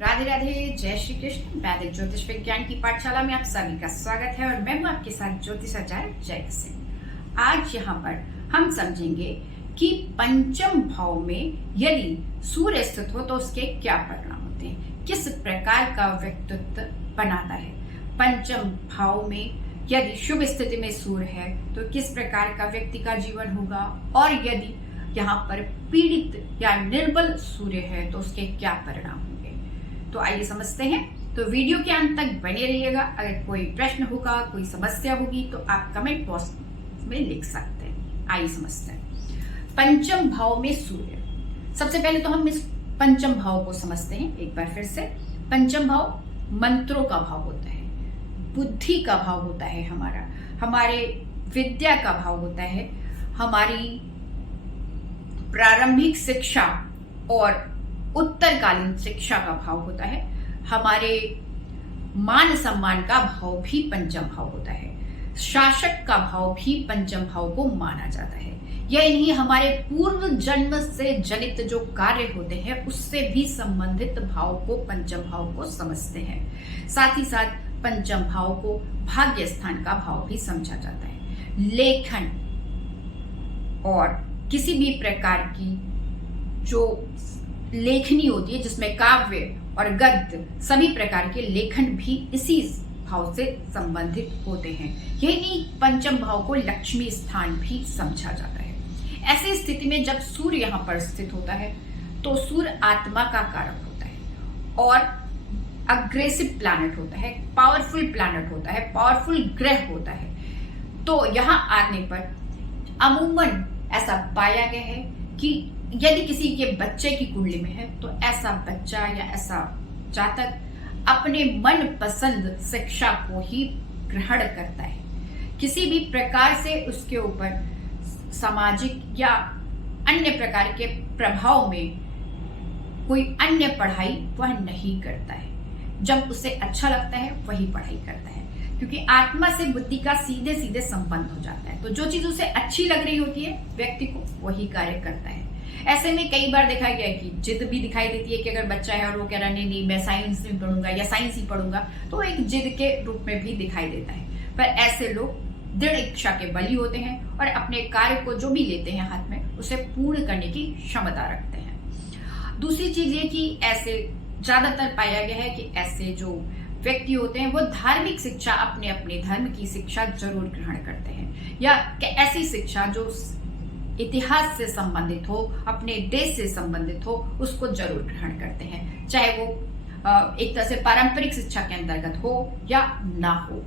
राधे राधे, जय श्री कृष्ण। वैदिक ज्योतिष विज्ञान की पाठशाला में आप सभी का स्वागत है और मैं हूं आपके साथ ज्योतिषाचार्य जय सिंह। आज यहाँ पर हम समझेंगे कि पंचम भाव में यदि सूर्य स्थित हो तो उसके क्या परिणाम होते हैं, किस प्रकार का व्यक्तित्व बनाता है। पंचम भाव में यदि शुभ स्थिति में सूर्य है तो किस प्रकार का व्यक्ति का जीवन होगा, और यदि यहाँ पर पीड़ित या निर्बल सूर्य है तो उसके क्या परिणाम होंगे। तो आइए समझते हैं। तो वीडियो के अंत तक बने रहिएगा। अगर कोई प्रश्न होगा, कोई समस्या होगी तो आप कमेंट बॉक्स में लिख सकते हैं। आइए समझते हैं पंचम भाव में सूर्य। सबसे पहले तो हम इस पंचम भाव को समझते हैं एक बार फिर से। पंचम भाव मंत्रों का भाव होता है, बुद्धि का भाव होता है, हमारे विद्या का भाव होता है, हमारी प्रारंभिक शिक्षा और उत्तरकालीन शिक्षा का भाव होता है, हमारे मान सम्मान का भाव भी पंचम भाव होता है, शासक का भाव भी पंचम भाव को माना जाता है। यह नहीं, हमारे पूर्व जन्म से जनित जो कार्य होते हैं उससे भी संबंधित भाव को पंचम भाव को समझते हैं। साथ ही साथ पंचम भाव को भाग्य स्थान का भाव भी समझा जाता है। लेखन और किसी भी प्रकार की जो लेखनी होती है जिसमें काव्य और गद्य सभी प्रकार के लेखन भी इसी भाव से संबंधित होते हैं। यही नहीं, पंचम भाव को लक्ष्मी स्थान भी समझा जाता है। ऐसी स्थिति में जब सूर्य यहाँ पर स्थित होता है तो सूर्य आत्मा का कारक होता है और अग्रेसिव प्लैनेट होता है, पावरफुल प्लैनेट होता है, पावरफुल ग्रह होता है। तो यहाँ आने पर अमूमन ऐसा पाया गया है कि यदि किसी के बच्चे की कुंडली में है तो ऐसा बच्चा या ऐसा जातक अपने मन पसंद शिक्षा को ही ग्रहण करता है। किसी भी प्रकार से उसके ऊपर सामाजिक या अन्य प्रकार के प्रभाव में कोई अन्य पढ़ाई वह नहीं करता है। जब उसे अच्छा लगता है वही पढ़ाई करता है, क्योंकि आत्मा से बुद्धि का सीधे सीधे संबंध हो जाता है। तो जो चीज उसे अच्छी लग रही होती है व्यक्ति को वही कार्य करता है। ऐसे में कई बार देखा गया कि जिद भी दिखाई देती है कि अगर बच्चा है और वो कह रहा नहीं मैं साइंस नहीं पढ़ूंगा या साइंस ही पढ़ूंगा, तो एक जिद के रूप में भी दिखाई देता है। पर ऐसे लोग दृढ़ इच्छा के बली होते हैं और अपने कार्य को जो भी लेते हैं हाथ में उसे पूर्ण करने की क्षमता रखते हैं। दूसरी चीज ये कि ऐसे ज्यादातर पाया गया है कि ऐसे जो व्यक्ति होते हैं वो धार्मिक शिक्षा, अपने अपने धर्म की शिक्षा जरूर ग्रहण करते हैं, या ऐसी शिक्षा जो इतिहास से संबंधित हो, अपने देश से संबंधित हो, उसको जरूर ग्रहण करते हैं, चाहे वो एक तरह से पारंपरिक शिक्षा के अंतर्गत हो या ना हो,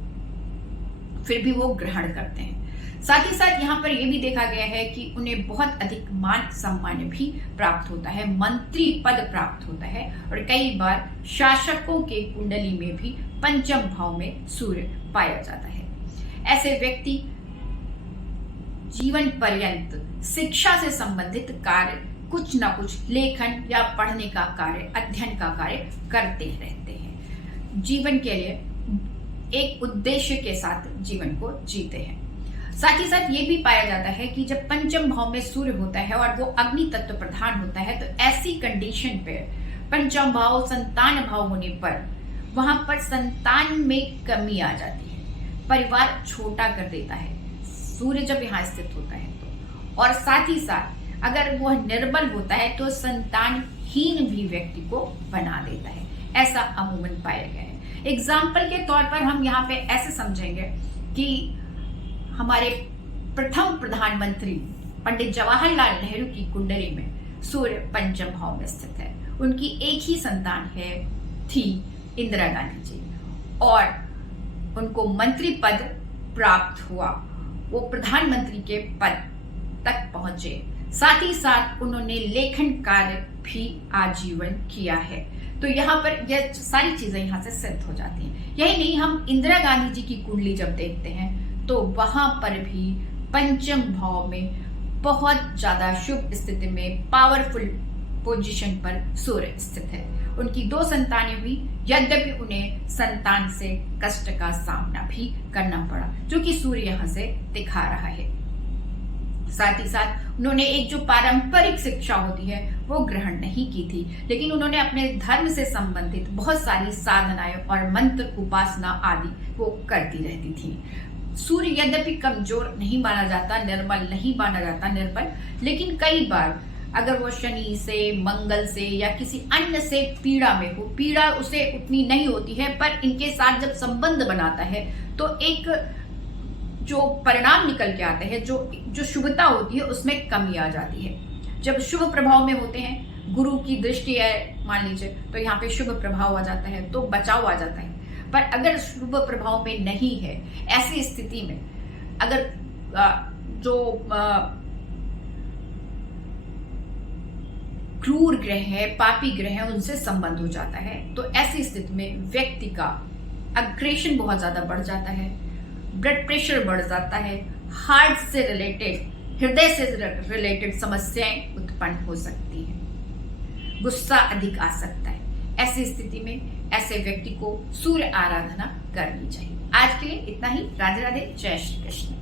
फिर भी वो ग्रहण करते हैं। साथ ही साथ यहाँ पर यह भी देखा गया है कि उन्हें बहुत अधिक मान सम्मान भी प्राप्त होता है, मंत्री पद प्राप्त होता है, और कई बार शासकों के कुंडली में भी पंचम भाव में सूर्य पाया जाता है। ऐसे व्यक्ति जीवन पर्यंत शिक्षा से संबंधित कार्य, कुछ ना कुछ लेखन या पढ़ने का कार्य, अध्ययन का कार्य करते रहते हैं। जीवन के लिए एक उद्देश्य के साथ जीवन को जीते हैं। साथ ही साथ ये भी पाया जाता है कि जब पंचम भाव में सूर्य होता है और वो अग्नि तत्व प्रधान होता है तो ऐसी कंडीशन पे पंचम भाव संतान भाव होने पर वहां पर संतान में कमी आ जाती है, परिवार छोटा कर देता है सूर्य जब यहाँ स्थित होता है तो। और साथ ही साथ अगर वह निर्बल होता है तो संतानहीन भी व्यक्ति को बना देता है। ऐसा अमूमन पाया गया है। एग्जाम्पल के तौर पर हम यहाँ पे ऐसे समझेंगे कि हमारे प्रथम प्रधानमंत्री पंडित जवाहरलाल नेहरू की कुंडली में सूर्य पंचम भाव में स्थित है। उनकी एक ही संतान थी इंदिरा गांधी जी, और उनको मंत्री पद प्राप्त हुआ, वो प्रधानमंत्री के पद तक पहुंचे। साथ ही साथ उन्होंने लेखन कार्य भी आजीवन किया है। तो यहाँ पर यह सारी चीजें यहाँ से सिद्ध हो जाती हैं। यही नहीं, हम इंदिरा गांधी जी की कुंडली जब देखते हैं तो वहां पर भी पंचम भाव में बहुत ज्यादा शुभ स्थिति में पावरफुल पोजीशन पर सूर्य स्थित है। उनकी 2 संतानें हुई, यद्यपि उन्हें संतान से कष्ट का सामना भी करना पड़ा, जो कि सूर्य यहाँ से दिखा रहा है। साथ ही साथ उन्होंने एक जो पारंपरिक शिक्षा होती है वो ग्रहण नहीं की थी, लेकिन उन्होंने अपने धर्म से संबंधित बहुत सारी साधनाएं और मंत्र उपासना आदि वो करती रहती थी। सूर्य यद्यपि कमजोर नहीं माना जाता, निर्मल नहीं माना जाता, निर्बल, लेकिन कई बार अगर वो शनि से, मंगल से या किसी अन्य से पीड़ा में हो, पीड़ा उसे उतनी नहीं होती है, पर इनके साथ जब संबंध बनाता है तो एक जो परिणाम निकल के आते हैं, जो शुभता होती है उसमें कमी आ जाती है। जब शुभ प्रभाव में होते हैं, गुरु की दृष्टि है मान लीजिए, तो यहाँ पे शुभ प्रभाव आ जाता है, तो बचाव आ जाता है। पर अगर शुभ प्रभाव में नहीं है, ऐसी स्थिति में अगर जो क्रूर ग्रह है, पापी ग्रह है, उनसे संबंध हो जाता है, तो ऐसी स्थिति में व्यक्ति का अग्रेशन बहुत ज्यादा बढ़ जाता है, ब्लड प्रेशर बढ़ जाता है, हार्ट से रिलेटेड, हृदय से रिलेटेड समस्याएं उत्पन्न हो सकती हैं, गुस्सा अधिक आ सकता है। ऐसी स्थिति में ऐसे व्यक्ति को सूर्य आराधना करनी चाहिए। आज के लिए इतना ही। राधे राधे, जय श्री कृष्ण।